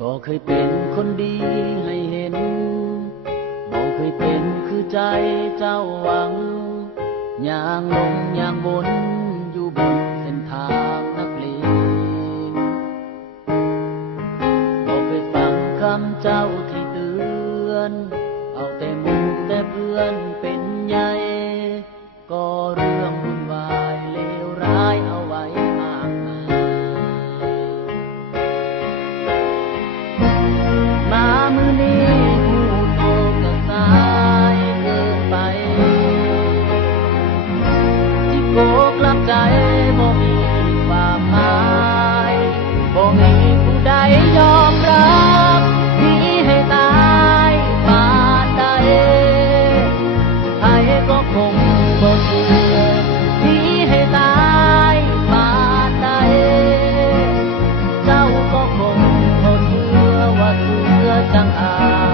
บ่เคยเป็นคนดีให้เห็นบ่เคยเป็นคือใจเจ้าหวังย่างลงย่างบนอยู่บนเส้นทางนักเลงบ่เคยฟังคำเจ้าที่เตือนเอาแต่หมู่แต่เพื่อนเป็นใหญ่ก็เรื่องวุ่นวายเลวร้ายเอาไว้มากมายมามื้อนี้ผู้โตก็สายเกินไปที่โกกลับใจบ่มีความหมายบ่มีผู้ใดยอมรับหนีให้ตายปานใดไผก็คงบ่เชื่อหนีให้ตายปานใดเจ้าก็คงบ่เชื่อว่าเชื่อจังอาย